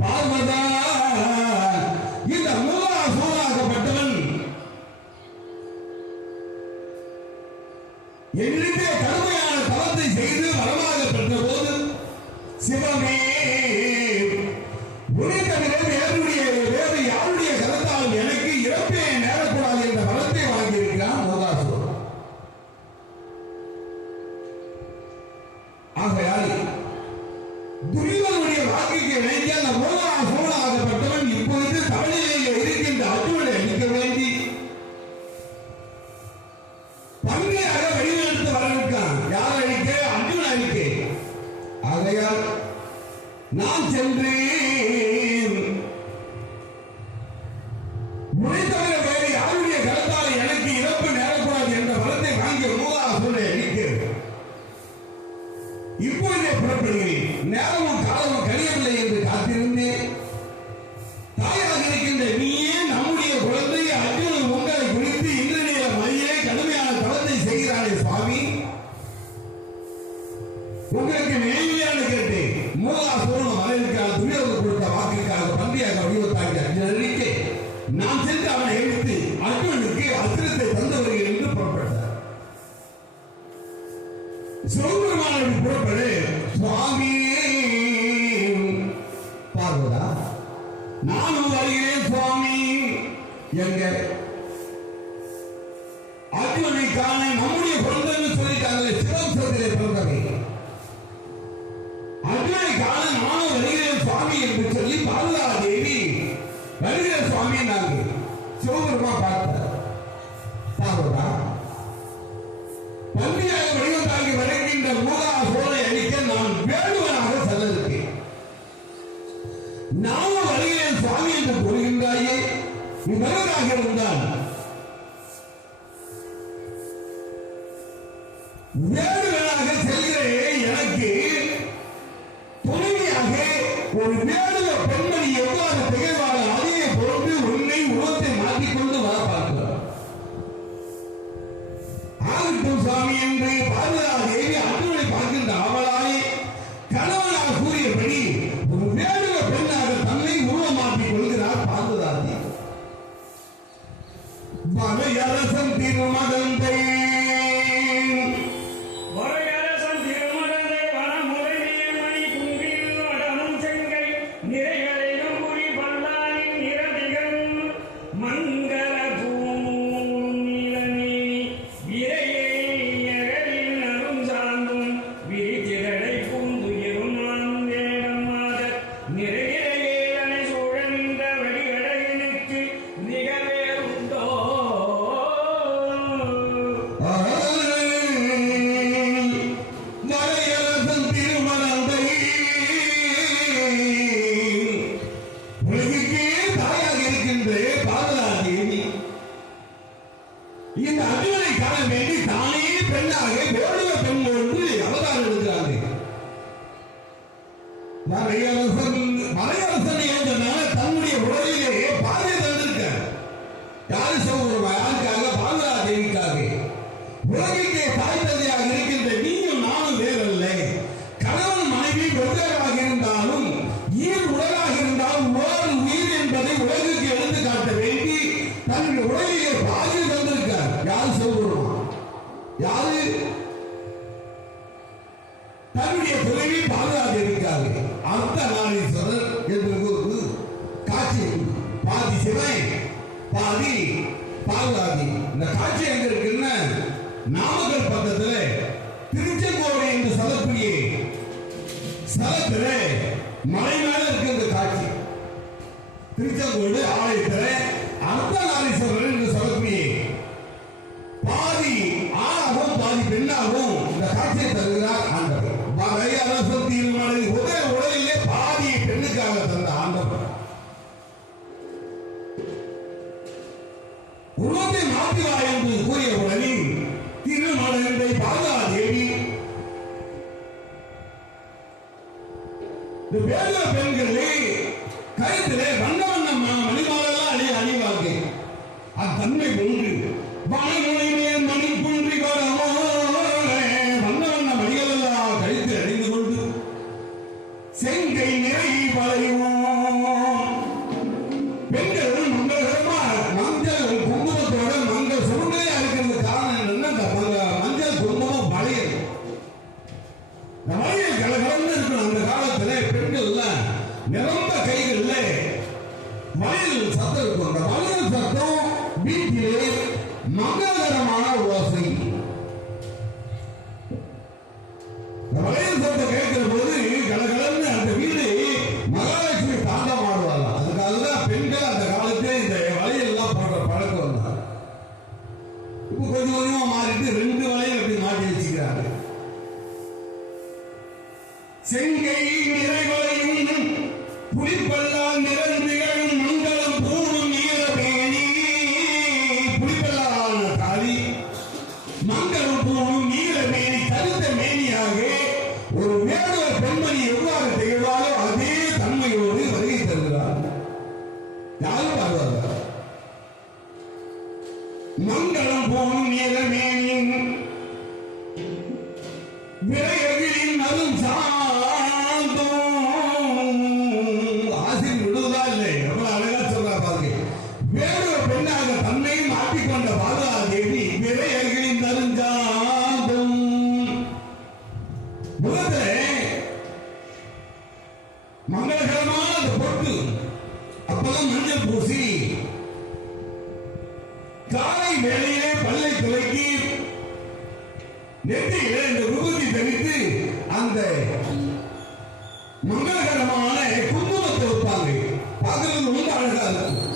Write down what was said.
பார்வதான் இந்த மூலாசூராகப்பட்டவன் என்னிடே கடுமையான தவத்தை செய்து வரமாக பெற்ற போது சிவமே வேறு யாருடைய கருத்தால் எனக்கு இறப்பே நேரக்கூடாது என்ற வரத்தை வாங்கியிருக்கிறான் மூலாசூரன். ஆகையால் துரியோதனுடைய வாக்குக்கு இணங்கி அந்த மூலாசூரனாகப்பட்டவன் இப்பொழுது தமிழிலே இருக்கின்ற அர்ஜுனனை அழிக்க வேண்டி பங்கையாக வடிவெடுத்து வரவிருக்கான். யார் அழிக்க? அர்ஜுனன் அழிக்க. ஆகையால் நான் சென்றேன் முடித்தவர வேறு யாருடைய கருத்தால் எனக்கு இறப்பு நேரக்கூடாது என்ற வரத்தை வாங்கிய மூலாசூரனை அழிக்க இப்பொழுதே புறப்படுகிறேன். நேரமும் காலமும் கழியவில்லை என்று காத்திருந்தேன். தாயாக இருக்கின்ற நீயே நம்முடைய குழந்தை அர்ஜுனன் உங்களை குறித்து இன்று நேர மழையே கடுமையான தவத்தை செய்கிறானே சுவாமி, உங்களுக்கு நினைவியான கேட்டேன். மூலாசூரன் மலைக்காக துரியோதனன் கொடுத்த வாக்குக்காக பன்றியாக வடிவத்தாக்கி அர்ஜுனனுக்கு நான் சென்று அவனை எழுத்து அர்ஜுனனுக்கு அஸ்திரத்தை தந்து வருகிறேன் என்று புறப்பட்டார். சிவபெருமானுக்கு புறப்படு சுவாமி பார்வதா நானும் வருகிறேன் சுவாமி எங்க அர்ஜுனனை காண நம்முடைய குழந்தைன்னு சொல்லிட்டாங்களே சிவம்சத்திலே பிறந்தவை அர்ஜுனனை காண நானும் வருகிறேன் சுவாமி என்று சொல்லி பார்வதா தேவி வருகிற சுவாமி நாங்கள் சிவபெருமா பார்த்தார். பார்வதா பன்றியாக வடிவத்தாகி வருகின்ற மூலாசூரனை அழிக்க நான் வேடுவனாக செல்ல இருக்கேன். நானும் வருகிறேன் சுவாமி என்று கூறுகின்றாயே, நீ வருவதாக இருந்தால் வேடுவனாக செல்கிற எனக்கு துணைவியாக ஒரு வேடுவ பெண்மணி எவ்வாறு திகழ்வாக அதே போன்று உன்னை உலகத்தை மாற்றிக்கொண்டு வர பார்க்கிறார். ஆகட்டும் சுவாமி என்று பார்வதா தேவி அர்ஜுனனை பார்க்கின்ற அவளாய் கணவனாக கூறியபடி ஒரு வேடுவ பெண்ணாக தன்னை உருவமாற்றிக் கொள்கிறார் பார்வதா தேவி. வரையரசன் திருமகந்தை இந்த அர்ஜுனனை காண வேண்டி தானே பெண்ணாக வேடுவ பெண் ஒன்று அவதாரம் எடுக்கிறார்கள். மலையரசன் என்றனால தன்னுடைய உடலிலேயே பாதை தந்திருக்க யாரு சொல்லுவா யாருக்காக? பார்வதா தேவிக்காக. உலகிற்கே தாய் தந்தையாக இருக்கின்ற நீயும் நானும் வேறல்ல. கணவன் மனைவி வெவ்வேறாக இருந்தாலும் ஈர் உலகாக இருந்தாலும் ஓர் உயிர் என்பதை உலகுக்கு எடுத்து காட்ட வேண்டி தன்னுடைய உலகிலே பாதை தந்திருக்கார். யாரு சொல்லுவா? யாரு? தன்னுடைய துணைவி பார்வதா தேவிக்காக. அர்த்தநாரீஸ்வரர் என்று ஒரு காட்சி, பாதி சிவன் பாதி பார்வதி. இந்த காட்சி எங்க இருக்குன்னு நாமக்கல் பக்கத்துல திருச்செங்கோடு என்று சொல்லக்கூடிய ஸ்தலத்துல மலை மேல இருக்கு இந்த காட்சி. திருச்செங்கோடு ஆலயத்துல அர்த்தநாரீஸ்வரர் என்று சொல்லக்கூடிய பாதி ஆணாகவும் பாதி பெண்ணாகவும் இந்த காட்சியை தருகிறார் ஆண்டவர். வரையரசன் தீர்மானி ஒரே உடலிலே பாதி பெண்ணுக்காக தந்த ஆண்டவர். உலகத்தை மாற்றிவா என்று கூறிய உடனே திருமணத்தை பார்வதா தேவி இந்த வேத பெண்களே கருத்திலே வண்ண வண்ண மணிமாலெல்லாம் அணிவாங்க. அத்தன்மை ஒன்று வானமுனையே மணி குன்றி வண்ண வண்ண மணிகள் எல்லாம் கழுத்தில் அணிந்து கொண்டு செங்கை நிறை வளைவோம் நிரம்ப கைகள்ல மயில் சத்தம் இருக்கும். அந்த மயில் சத்தம் வீட்டிலே மங்களகரமான ஓசை. மயில் சத்தம் கேட்கிற போது கலகலன்னு அந்த வீடு மகாலட்சுமி தாண்டம் ஆடுவாங்க. அதுக்காக தான் பெண்கள் அந்த காலத்திலே இந்த வளையல் எல்லாம் போடுற பழக்கம் வந்தாங்க. இப்ப கொஞ்சம் கொஞ்சமா மாறிட்டு 2 வளையல் அப்படி மாட்டி வச்சுக்கிறாங்க. செங்கை நிறைவளையும் புலிப்பல்லால் நிறந்திகளும் மங்களம் பூணும் நீரமேனி. புலிப்பல்லால் தாலி மங்களம் பூணும் நீரமேனி கருத்த மேனியாக ஒரு வேடுவர் பெண்மணி எவ்வாறு திகழ்வாரோ அதே தன்மையோடு வருகை தருகிறார். யாரும் பாடுவார்கள். மங்களம் பூணும் நீரமேனி விரைகளின் அரும் சாந்தம். ஆசிரியர் விடுவதா இல்லை, எவ்வளவு அழகா சொல்றார் பாருங்க. வேறொரு பெண்ணாக தன்னை மாற்றிக்கொண்ட பாதுகாதேவி விரைகளின் அருஞ்சாந்தம். முகத்திலே மங்களகரமான அந்த பொட்டு அப்பதான் மஞ்சள் பூசி காலை வேளையிலே பல்லை துளைக்கி நெற்றியிலே இந்த விபூதி தரித்து அந்த மங்களகரமான குங்குமத்தை வைப்பாங்க. பார்க்கறது ரொம்ப அழகா இருக்கும்.